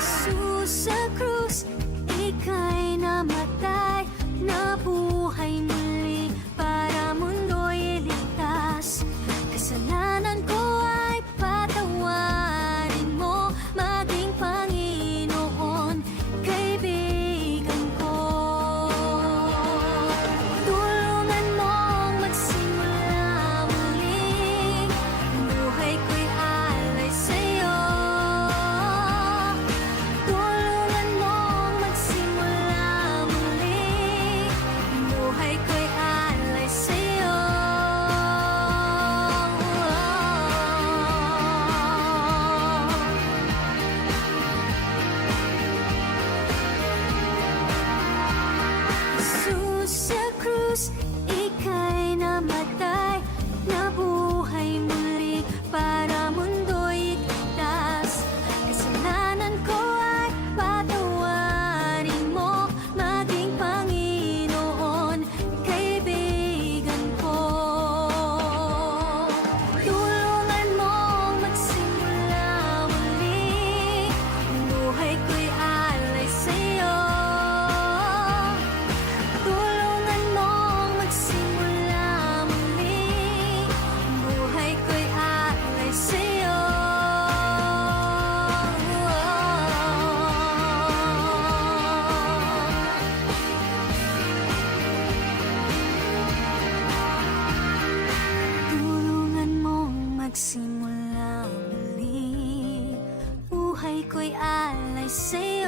Jesus sa krus, ika'y namatay, nabuhay muli para mundo'y iligtas. Kasalanan ko ay patawarin mo, maging Panginoon, kaibigan ko. Tulungan mong magsimula muli, buhay ko'y alay sa'yo. Tulungan mong magsimula muli, buhay ko'y alay sa'yo. Jesus sa krus, ika'y namatay, nabuhay muli para mundo'y iligtas. Kasalanan ko ay patawarin mo, maging Panginoon, kaibigan ko. Tulungan mong magsimula muli, buhay ko'y alay sa'yo. Tulungan mong magsimula muli, buhay ko'y alay sa'yo. Tulungan mong magsimula muli, buhay ko'y alay sa'yo.